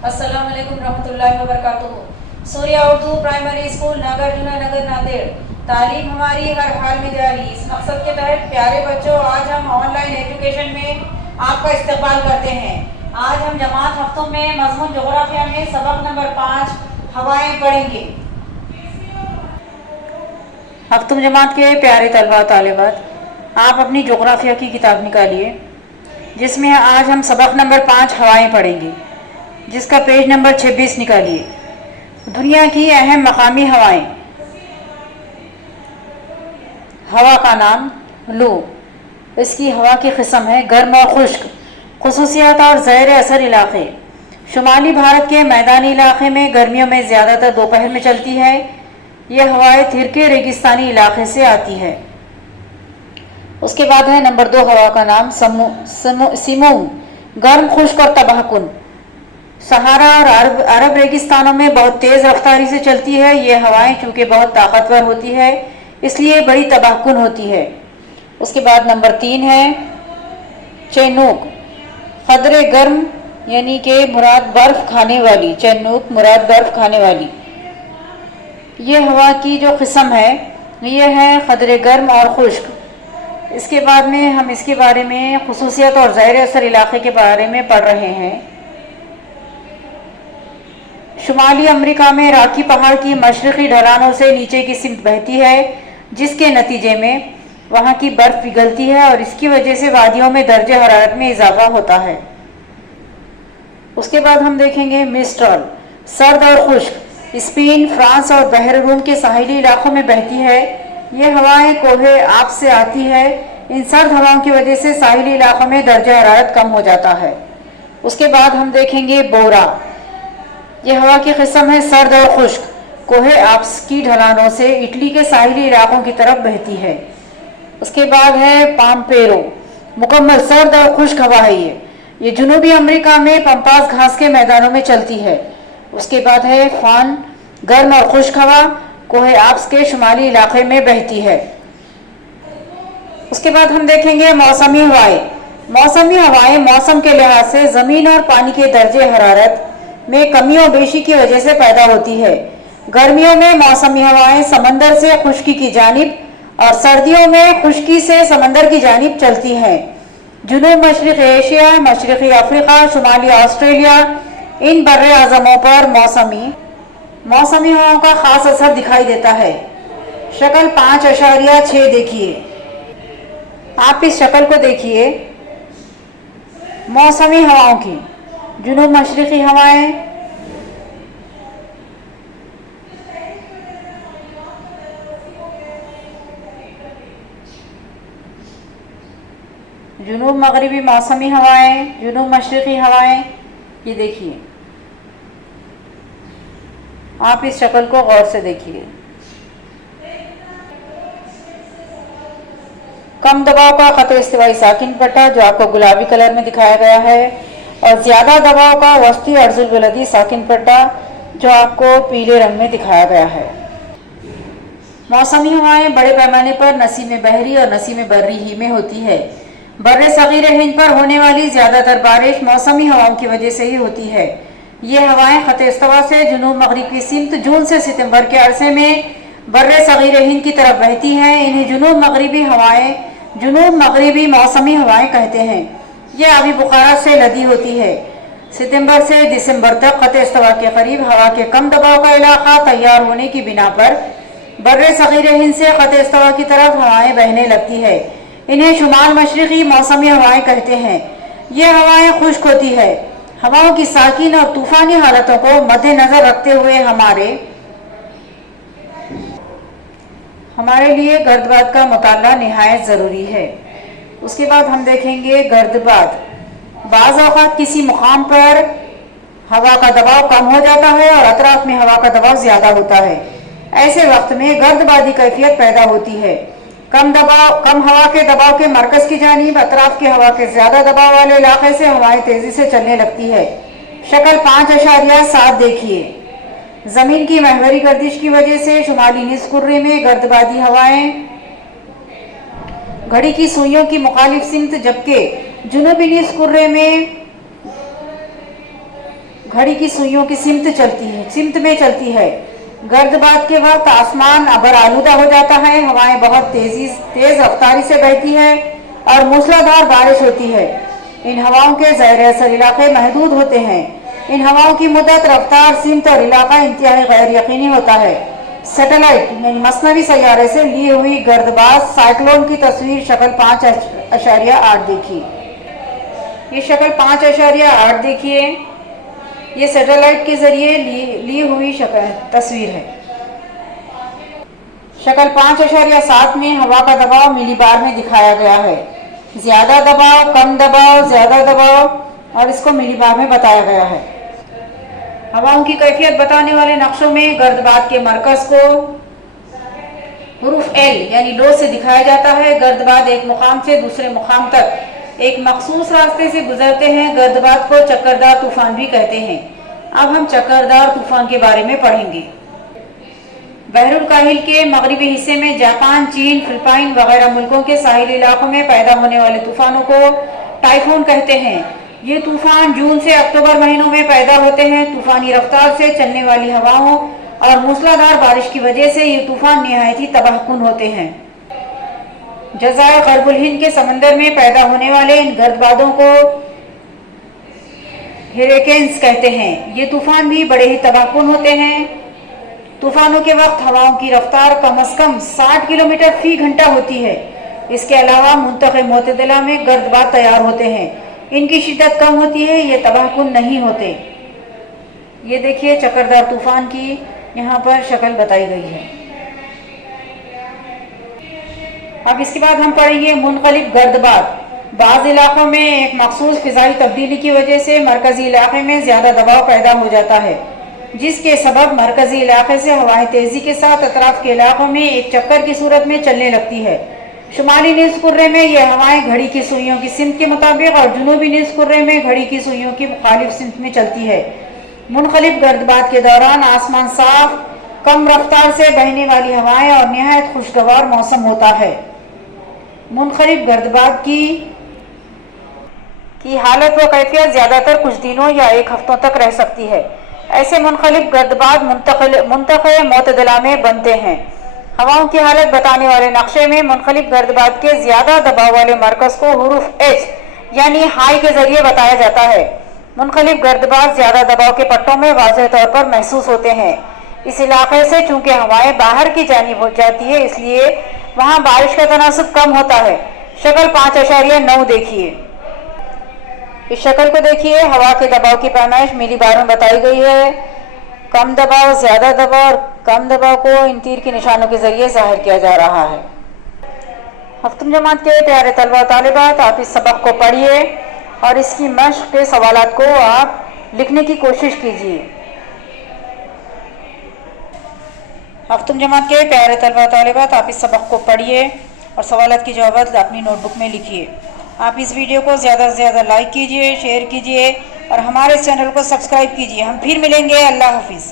अस्सलाम वालेकुम रहमतुल्लाहि व बरकातुहू। सूर्या उर्दू प्राइमरी स्कूल नागार्जुना नगर नांदेड़। तालीम हमारी हर हाल में जारी। इस मकसद के तहत प्यारे बच्चों, आज हम ऑनलाइन एजुकेशन में आपका इस्तकबाल करते हैं। आज हम जमात हफ्तों में मज़मून जोग्राफिया में सबक नंबर 5 हवाएं पढ़ेंगे। हफ्तुम जमात के प्यारे तलबा तालिबात, आप अपनी जोग्राफिया की किताब निकालिए, जिसमें आज हम सबक नंबर 5 हवाएं पढ़ेंगे, जिसका पेज नंबर 26 निकालिए। दुनिया की अहम मकामी हवाएं। हवा का नाम लू। इसकी हवा की किस्म है गर्म और खुश्क। खुसूसियात और ज़ैर असर इलाके। शुमाली भारत के मैदानी इलाके में गर्मियों में ज़्यादातर दोपहर में चलती है। यह हवाएं थिरके रेगिस्तानी इलाके से आती है। उसके बाद है नंबर 2 हवा का नाम सिमोम। गर्म, खुश्क और तबाहकुन। सहारा और अरब रेगिस्तानों में बहुत तेज़ रफ्तारी से चलती है। ये हवाएं चूँकि बहुत ताकतवर होती है, इसलिए बड़ी तबाहकुन होती है। उसके बाद नंबर 3 है चैनूक। क़दरे गर्म यानी कि मुराद बर्फ़ खाने वाली। चैनूक मुराद बर्फ़ खाने वाली। ये हवा की जो किस्म है, ये है क़दरे गर्म और खुश्क। इसके बाद में हम इसके बारे में खुसूसियत और ज़ाहिर असर इलाके के बारे में पढ़ रहे हैं। शुमाली अमेरिका में राकी पहाड़ की मशरक़ी ढलानों से नीचे की सिमत बहती है, जिसके नतीजे में वहाँ की बर्फ़ पिघलती है और इसकी वजह से वादियों में दर्जे हरारत में इजाफा होता है। उसके बाद हम देखेंगे मिस्ट्रल। सर्द और खुश्क। स्पेन, फ्रांस और बहर रूम के साहिली इलाकों में बहती है। ये हवाएं कोहे आप से आती है। इन सर्द हवाओं की वजह से साहिली इलाकों में दर्जा हरारत कम हो जाता है। उसके बाद हम देखेंगे बोरा। यह हवा की किस्म है सर्द और खुश्क। कोहे आप्स की ढलानों से इटली के साहिली इलाकों की तरफ बहती है। उसके बाद है पाम्पेरो। मुकम्मल सर्द और खुश्क हवा है ये जनूबी अमेरिका में पम्पास घास के मैदानों में चलती है। उसके बाद है फान। गर्म और खुश्क हवा कोहे आप्स के शुमाली इलाके में बहती है। उसके बाद हम देखेंगे मौसमी हवाएं। मौसमी हवाएं मौसम के लिहाज से ज़मीन और पानी के दर्जे हरारत में कमी और बेशी की वजह से पैदा होती है। गर्मियों में मौसमी हवाएं समंदर से खुश्की की जानिब और सर्दियों में खुश्की से समंदर की जानिब चलती हैं। जुनूब मशरक़ी एशिया, मशरक़ी अफ्रीका, शुमाली ऑस्ट्रेलिया, इन बर्रे आज़मों पर मौसमी हवाओं का ख़ास असर दिखाई देता है। शक्ल 5.6 देखिए। आप इस शक्ल को देखिए मौसमी हवाओं की। जुनूब मशरक़ी हवाएं, जुनूब मगरिबी मौसमी हवाएं, जुनूब मशरक़ी हवाएं, ये देखिए। आप इस शक्ल को गौर से देखिए। कम दबाव का ख़त इस्तिवाई साकिन पट्टा जो आपको गुलाबी कलर में दिखाया गया है, और ज़्यादा दबाव का वस्ती अर्जुल बलदी साकिन पट्टा जो आपको पीले रंग में दिखाया गया है। मौसमी हवाएं बड़े पैमाने पर नसीम बहरी और नसीम बर्री ही में होती है। बर्रे सगीर हिंद पर होने वाली ज़्यादातर बारिश मौसमी हवाओं की वजह से ही होती है। ये हवाएं ख़त इस्तवा से जुनूब मगरिब की सिमत जून से सितंबर के अरसे में बर्रे सगीर हिंद की तरफ बहती हैं। इन्हें जुनूब मगरिबी मौसमी हवाएं कहते हैं। यह आबी बुखारा से लदी होती है। सितंबर से दिसंबर तक ख़त इस्तवा के करीब हवा के कम दबाव का इलाका तैयार होने की बिना पर बर्रे सगीर हिंद से ख़त इस्तवा की तरफ हवाएं बहने लगती है। इन्हें शुमाल मशरक़ी मौसमी हवाएं कहते हैं। ये हवाएं खुश्क होती है। हवाओं की साकिन और तूफ़ानी हालतों को मद्देनज़र रखते हुए हमारे लिए गर्दबाद का मुताला निहायत ज़रूरी है। उसके बाद हम देखेंगे गर्दबाद। बाज़ औक़ात किसी मुकाम पर हवा का दबाव कम हो जाता है और अतराफ में हवा का दबाव ज़्यादा होता है। ऐसे वक्त में गर्दबादी कैफियत पैदा होती है। कम हवा के दबाव के मरकज़ की जानिब अतराफ की हवा के ज़्यादा दबाव वाले इलाके से हवाएं तेज़ी से चलने लगती है। शक्ल 5.7 देखिए। ज़मीन की महवरी गर्दिश की वजह से शुमाली निस्फ़ कुर्रे में गर्दबादी हवाएं घड़ी की सुइयों की मुखालिफ सिमत, जबकि जुनूबी निस्फ़ कुर्रे में घड़ी की सुइयों की सिमत में चलती है। गर्दबात के वक्त आसमान अबर आलूदा हो जाता है, हवाएं बहुत तेज रफ्तारी से बहती है और मूसलाधार बारिश होती है। इन हवाओं के ज़ाहिर असर इलाके महदूद होते हैं। इन हवाओं की मुद्दत, रफ्तार, सिमत और इलाका इंतहाई गैर यकीनी होता है। सैटेलाइट यानी मसनवी सैयारे से ली हुई गर्दबात साइक्लोन की तस्वीर शक्ल 5.8 देखिए। ये शक्ल 5.8 देखिए, ये सैटेलाइट के जरिए ली हुई तस्वीर है। शक्ल 5.7 में हवा का दबाव मिलीबार में दिखाया गया है। ज़्यादा दबाव, कम दबाव, ज़्यादा दबाव और इसको मिलीबार में बताया गया है। हवाओं की कैफियत बताने वाले नक्शों में गर्दबात के मरकज़ को हुरूफ एल यानी लो से दिखाया जाता है। गर्दबात एक मुकाम से दूसरे मुकाम तक एक मखसूस रास्ते से गुजरते हैं। गर्दबात को चक्करदार तूफान भी कहते हैं। अब हम चक्करदार तूफान के बारे में पढ़ेंगे। बहरुल काहिल के मगरिबी हिस्से में जापान, चीन, फिलिपाइन वगैरह मुल्कों के साहिली इलाकों में पैदा होने वाले तूफानों को टाइफून कहते हैं। ये तूफान जून से अक्टूबर महीनों में पैदा होते हैं। तूफानी रफ्तार से चलने वाली हवाओं और मूसलाधार बारिश की वजह से ये तूफान निहायती तबाहकुन होते हैं। जज़ायर गरबुल हिंद के समंदर में पैदा होने वाले इन गर्दबादों को हरिकेन्स कहते हैं। ये तूफान भी बड़े ही तबाहकुन होते हैं। तूफानों के वक्त हवाओं की रफ्तार कम से कम 60 किलोमीटर फी घंटा होती है। इसके अलावा मुंतक़े मोतदला में गर्दबाद तैयार होते हैं। इनकी शिद्दत कम होती है, ये तबाहकुन नहीं होते। ये देखिए चक्करदार तूफान की यहाँ पर शक्ल बताई गई है। अब इसके बाद हम पढ़ेंगे मुनक़लिब गर्दबाद। बाज़ इलाक़ों में एक मखसूस फ़िज़ाई तब्दीली की वजह से मरकज़ी इलाक़े में ज़्यादा दबाव पैदा हो जाता है, जिसके सबब मरकज़ी इलाक़े से हवाएं तेज़ी के साथ अतराफ़ के इलाक़ों में एक चक्कर की सूरत में चलने लगती है। शुमाली निस्फ़ कुर्रे में ये हवाएं घड़ी की सुइयों की सिमत के मुताबिक और जुनूबी निस्फ़ कुर्रे में घड़ी की सुइयों की मुखालिफ सिमत में चलती है। मुनक़लिब गर्दबात के दौरान आसमान साफ, कम रफ्तार से बहने वाली हवाएं और निहायत खुशगवार मौसम होता है। मुनक़लिब गर्दबात की हालत व कैफियत ज़्यादातर कुछ दिनों या एक हफ्तों तक रह सकती है। ऐसे मुनक़लिब गर्दबात मुंतक़े मोतदला में बनते हैं। हवाओं की हालत बताने वाले नक्शे में मुनक़लिब गर्दबात के ज़्यादा दबाव वाले मरकज़ को हुरूफ एच यानी हाई के ज़रिए बताया जाता है। मुनक़लिब गर्दबात ज़्यादा दबाव के पट्टों में वाज़ेह तौर पर महसूस होते हैं। इस इलाक़े से चूँकि हवाएं बाहर की जानिब हो जाती है, इसलिए वहाँ बारिश का तनासुब कम होता है। शक्ल 5.9 देखिए। इस शक्ल को देखिए। हवा के दबाव की पैमाइश मिलीबार में बताई गई है। कम दबाव, ज़्यादा दबाव और कम दबाव को इन तीर के निशानों के ज़रिए ज़ाहिर किया जा रहा है। हफ्तम जमात के प्यारे तलबा तालिबात, आप इस सबक को पढ़िए और इसकी मश्क के सवालात को आप लिखने की कोशिश कीजिए। हफ्तम जमात के प्यारे तलबा तालिबात, आप इस सबक को पढ़िए और सवालात की जवाब अपनी नोटबुक में लिखिए। आप इस वीडियो को ज़्यादा से ज़्यादा लाइक कीजिए, शेयर कीजिए और हमारे चैनल को सब्सक्राइब कीजिए। हम फिर मिलेंगे। अल्लाह हाफिज़।